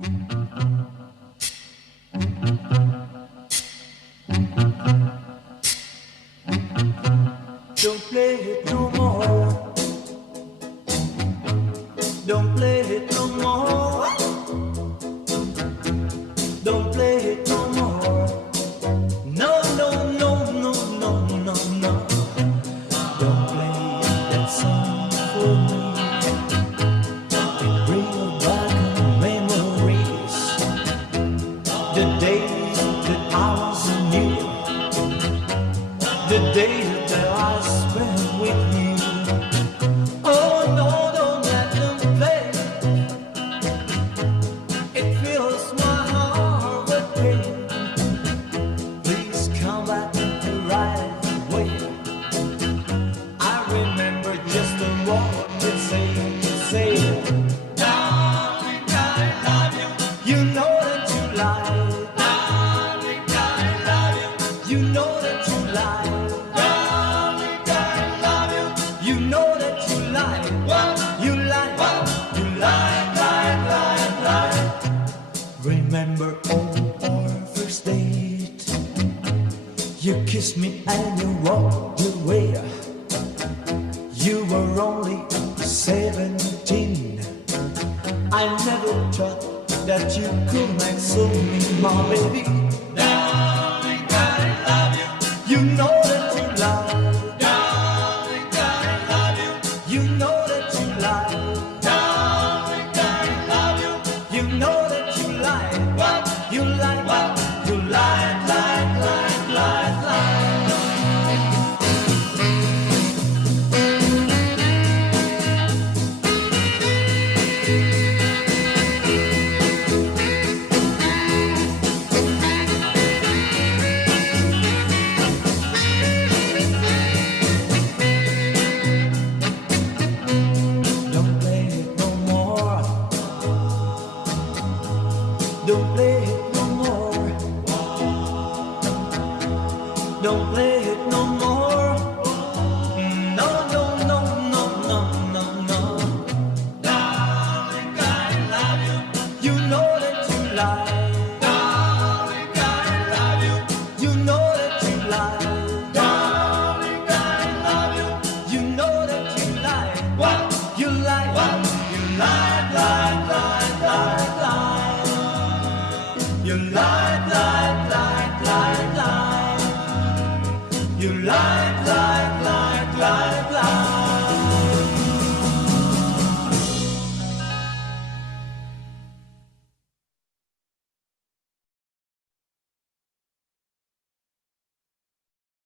Don't play it no more. Don't play it no more. Don't play it no more. No, no, no, no, no, no, no. Don't play that song for me. It brings back memories. The days that I was new. The days that I spent with you. Oh no, don't let them play. It fills my heart with pain. Please come back the right way. I remember just the word to say, darling, I love you. You know that you lie. Darling, I love you. You know that you lie. You know that you lie, you lie, you lie. Remember on our first date, you kissed me and you walked away. You were only 17. I never thought that you could make so me, my baby. Darling, I love you. You know that you lie. You know that you lie, darling, I love you. You know that you lie, what you lie, what you lie. Don't play it no more. Don't play it no more. Don't play it no more. No, no, no, no, no, no, no. Darling, I love you. You know that you lie. Darling, I love you. You know that you lie. Darling, I love you. You know that you lie. What you lie, what you lie. You lie.